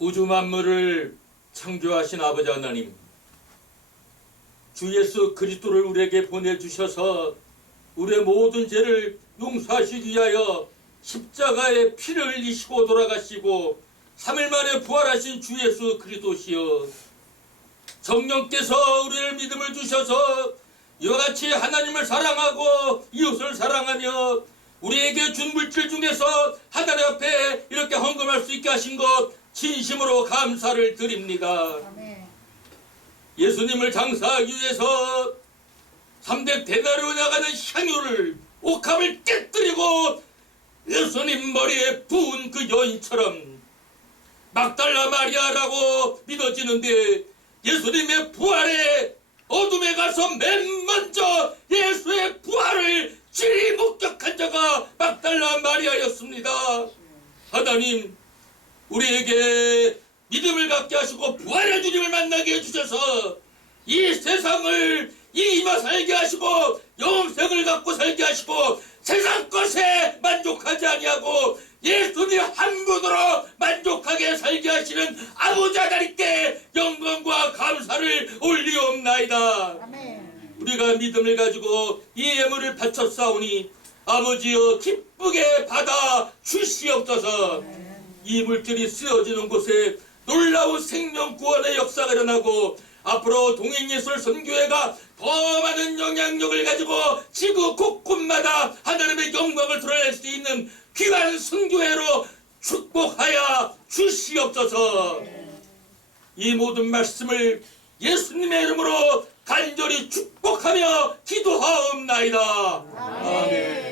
우주 만물을 창조하신 아버지 하나님, 주 예수 그리스도를 우리에게 보내주셔서 우리의 모든 죄를 용서하시기 위하여 십자가의 피를 흘리시고 돌아가시고 3일 만에 부활하신 주 예수 그리스도시여 정령께서 우리를 믿음을 주셔서 이와 같이 하나님을 사랑하고 이웃을 사랑하며 우리에게 준 물질 중에서 하나님 앞에 이렇게 헌금할 수 있게 하신 것 진심으로 감사를 드립니다. 아멘. 예수님을 장사하기 위해서 3대 대나로 나가는 향유를 옥합을 깨뜨리고 예수님 머리에 부은 그 여인처럼 막달라 마리아라고 믿어지는데 예수님의 부활에 어둠에 가서 맨 먼저 예수의 부활을 진히 목격한 자가 막달라 마리아였습니다. 하나님 우리에게 믿음을 갖게 하시고 부활의 주님을 만나게 해주셔서 이 세상을 이마 살게 하시고 영생을 갖고 살게 하시고 세상 것에 만족하지 아니하고 예수님 한 분으로 만족하게 살게 하시는 아버지 하나님께 영광과 감사를 올리옵나이다. 아멘. 우리가 믿음을 가지고 이 예물을 바쳤사오니 아버지여 기쁘게 받아 주시옵소서 이 물질이 쓰여지는 곳에 놀라운 생명 구원의 역사가 일어나고 앞으로 동행예술 선교회가 더 많은 영향력을 가지고 지구 곳곳마다 하나님의 영광을 드러낼 수 있는 귀한 선교회로 축복하여 주시옵소서 이 모든 말씀을 예수님의 이름으로 간절히 축복하며 기도하옵나이다. 아멘.